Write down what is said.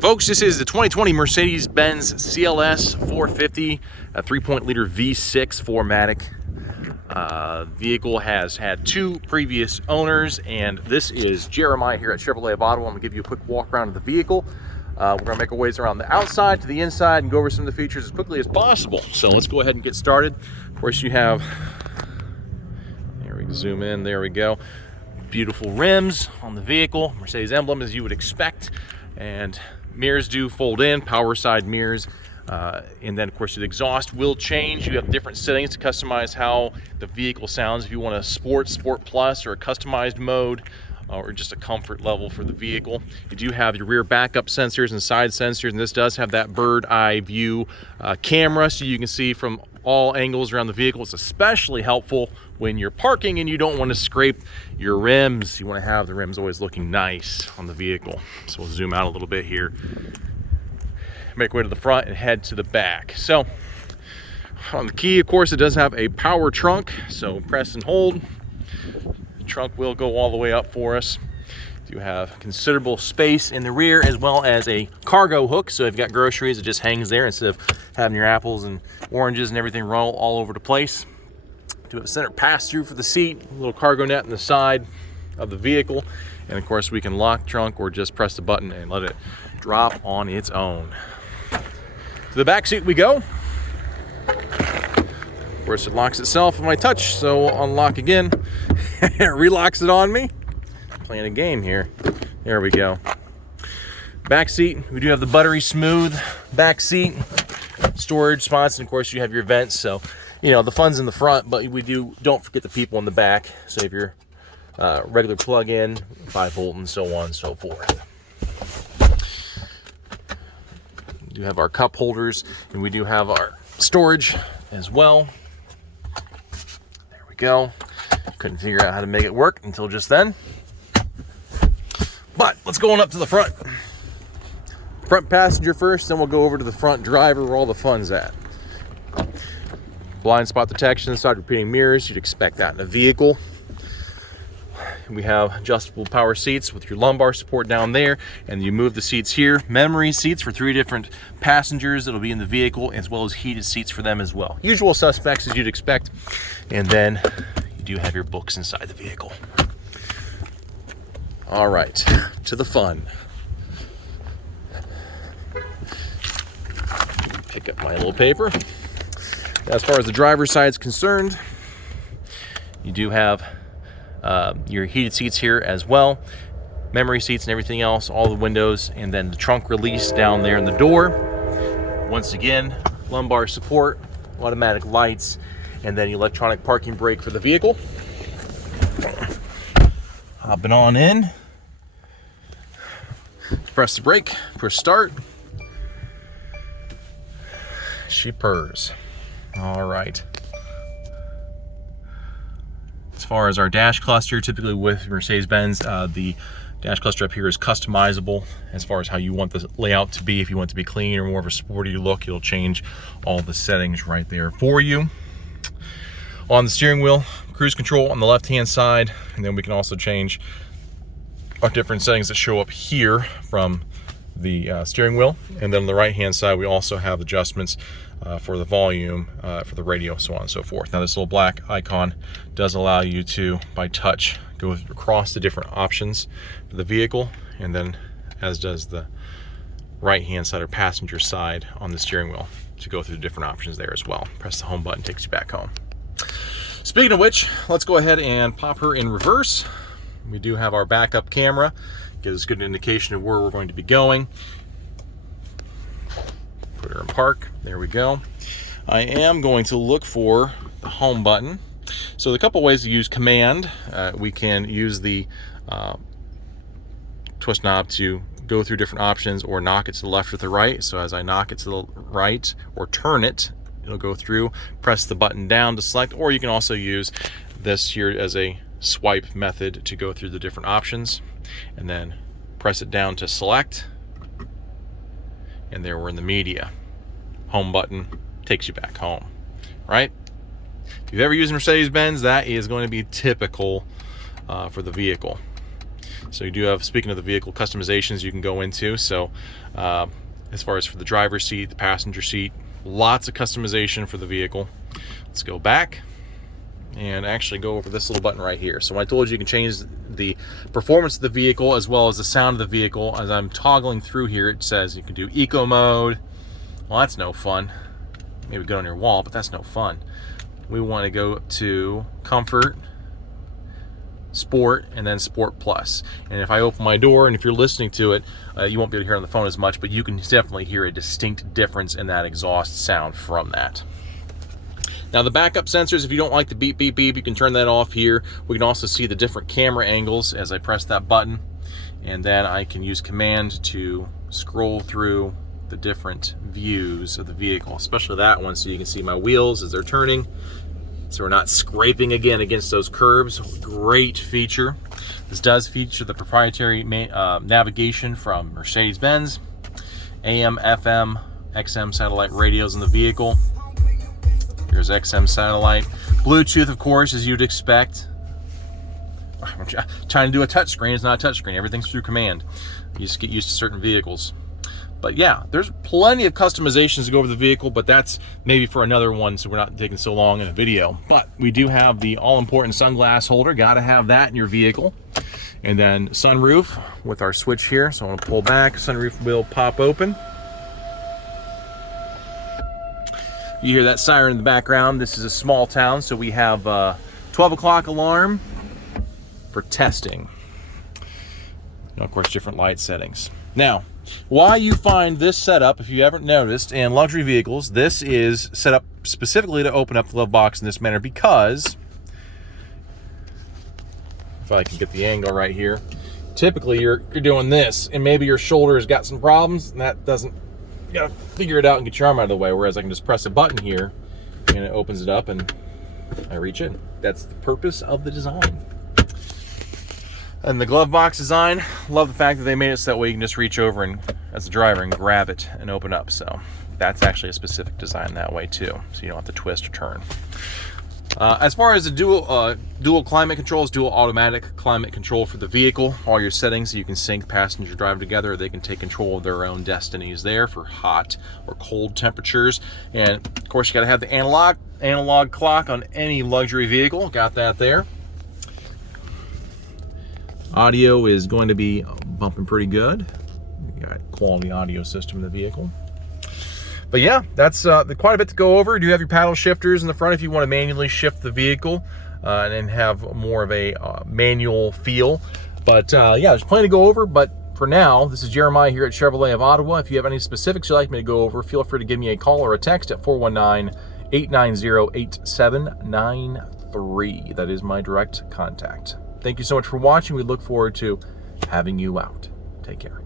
Folks, this is the 2020 Mercedes-Benz CLS 450, a 3.0-liter V6 4MATIC. Vehicle has had two previous owners, and this is Jeremiah here at Chevrolet of Ottawa. I'm going to give you a quick walk around of the vehicle. We're going to make our ways around the outside to the inside and go over some of the features as quickly as possible. So let's go ahead and get started. Of course, you have, there we zoom in, there we go. Beautiful rims on the vehicle, Mercedes emblem as you would expect, and mirrors do fold in, power side mirrors, and then of course the exhaust will change. You have different settings to customize how the vehicle sounds. If you want a sport plus, or a customized mode, or just a comfort level for the vehicle. You do have your rear backup sensors and side sensors, and this does have that bird eye view camera, so you can see from all angles around the vehicle. It's especially helpful when you're parking and you don't want to scrape your rims. You want to have the rims always looking nice on the vehicle. So we'll zoom out a little bit here, make way to the front and head to the back. So on the key, of course, it does have a power trunk, so press and hold. The trunk will go all the way up for us. You have considerable space in the rear, as well as a cargo hook, so if you've got groceries, it just hangs there instead of having your apples and oranges and everything roll all over the place. Do have a center pass-through for the seat, a little cargo net in the side of the vehicle, and of course we can lock trunk or just press the button and let it drop on its own. To the back seat we go. Of course it locks itself when I touch, so I'll unlock again. It relocks it on me. Playing a game here. There we go. Back seat, we do have the buttery smooth back seat, storage spots, and of course you have your vents. So you know the fun's in the front, but don't forget the people in the back. So if you're regular plug-in, 5-volt, and so on and so forth. We do have our cup holders, and we do have our storage as well. There we go. Couldn't figure out how to make it work until just then. But let's go on up to the front. Front passenger first, then we'll go over to the front driver where all the fun's at. Blind spot detection, side repeating mirrors, you'd expect that in a vehicle. We have adjustable power seats with your lumbar support down there, and you move the seats here. Memory seats for 3 different passengers that'll be in the vehicle, as well as heated seats for them as well. Usual suspects as you'd expect. And then you do have your books inside the vehicle. All right, to the fun. Pick up my little paper. As far as the driver's side is concerned, you do have your heated seats here as well, memory seats and everything else, all the windows, and then the trunk release down there in the door. Once again, lumbar support, automatic lights, and then electronic parking brake for the vehicle. Hopping on in. Press the brake, push start. She purrs. All right. As far as our dash cluster, typically with Mercedes-Benz, the dash cluster up here is customizable as far as how you want the layout to be. If you want it to be clean or more of a sporty look, it'll change all the settings right there for you. On the steering wheel, cruise control on the left-hand side, and then we can also change our different settings that show up here from the steering wheel. And then on the right-hand side, we also have adjustments for the volume, for the radio, so on and so forth. Now this little black icon does allow you to, by touch, go across the different options for the vehicle, and then as does the right-hand side or passenger side on the steering wheel to go through the different options there as well. Press the home button, takes you back home. Speaking of which, let's go ahead and pop her in reverse. We do have our backup camera, gives us a good indication of where we're going to be going. Put her in park, there we go. I am going to look for the home button. So a couple ways to use command. We can use the twist knob to go through different options, or knock it to the left or the right. So as I knock it to the right or turn it, it'll go through. Press the button down to select, or you can also use this here as a swipe method to go through the different options, and then press it down to select, and there we're in the media. Home button takes you back home, right? If you've ever used Mercedes-Benz, that is going to be typical for the vehicle. So you do have, speaking of the vehicle, customizations you can go into. So as far as for the driver's seat, the passenger seat, lots of customization for the vehicle. Let's go back and actually go over this little button right here. So when I told you can change the performance of the vehicle as well as the sound of the vehicle, as I'm toggling through here, it says you can do eco mode. Well, that's no fun. Maybe good on your wall, but that's no fun. We want to go to comfort, sport, and then sport plus. And if I open my door, and if you're listening to it, you won't be able to hear it on the phone as much, but you can definitely hear a distinct difference in that exhaust sound from that. Now the backup sensors, if you don't like the beep, beep, beep, you can turn that off here. We can also see the different camera angles as I press that button. And then I can use command to scroll through the different views of the vehicle, especially that one, so you can see my wheels as they're turning. So we're not scraping again against those curbs. Great feature. This does feature the proprietary navigation from Mercedes-Benz, AM, FM, XM satellite radios in the vehicle. Here's XM satellite. Bluetooth, of course, as you'd expect. I'm trying to do a touchscreen. It's not a touchscreen. Everything's through command. You just get used to certain vehicles. But yeah, there's plenty of customizations to go over the vehicle, but that's maybe for another one, so we're not taking so long in a video. But we do have the all-important sunglass holder. Got to have that in your vehicle. And then sunroof with our switch here. So I'm going to pull back. Sunroof will pop open. You hear that siren in the background. This is a small town, so we have 12 o'clock alarm for testing. And of course, different light settings. Now, why you find this setup, if you haven't noticed, in luxury vehicles, this is set up specifically to open up the glove box in this manner because, if I can get the angle right here, typically you're doing this, and maybe your shoulder has got some problems, and that doesn't, you gotta figure it out and get your arm out of the way, whereas I can just press a button here, and it opens it up, and I reach in. That's the purpose of the design. And the glove box design, love the fact that they made it so that way you can just reach over and, as a driver, and grab it and open up. So that's actually a specific design that way too, so you don't have to twist or turn. As far as the dual climate controls, dual automatic climate control for the vehicle, all your settings, you can sync passenger driver together. They can take control of their own destinies there for hot or cold temperatures. And of course, you got to have the analog clock on any luxury vehicle. Got that there. Audio is going to be bumping pretty good. You got quality audio system in the vehicle. But yeah, that's quite a bit to go over. You do have your paddle shifters in the front if you want to manually shift the vehicle and then have more of a manual feel. But yeah, there's plenty to go over. But for now, this is Jeremiah here at Chevrolet of Ottawa. If you have any specifics you'd like me to go over, feel free to give me a call or a text at 419-890-8793. That is my direct contact. Thank you so much for watching. We look forward to having you out. Take care.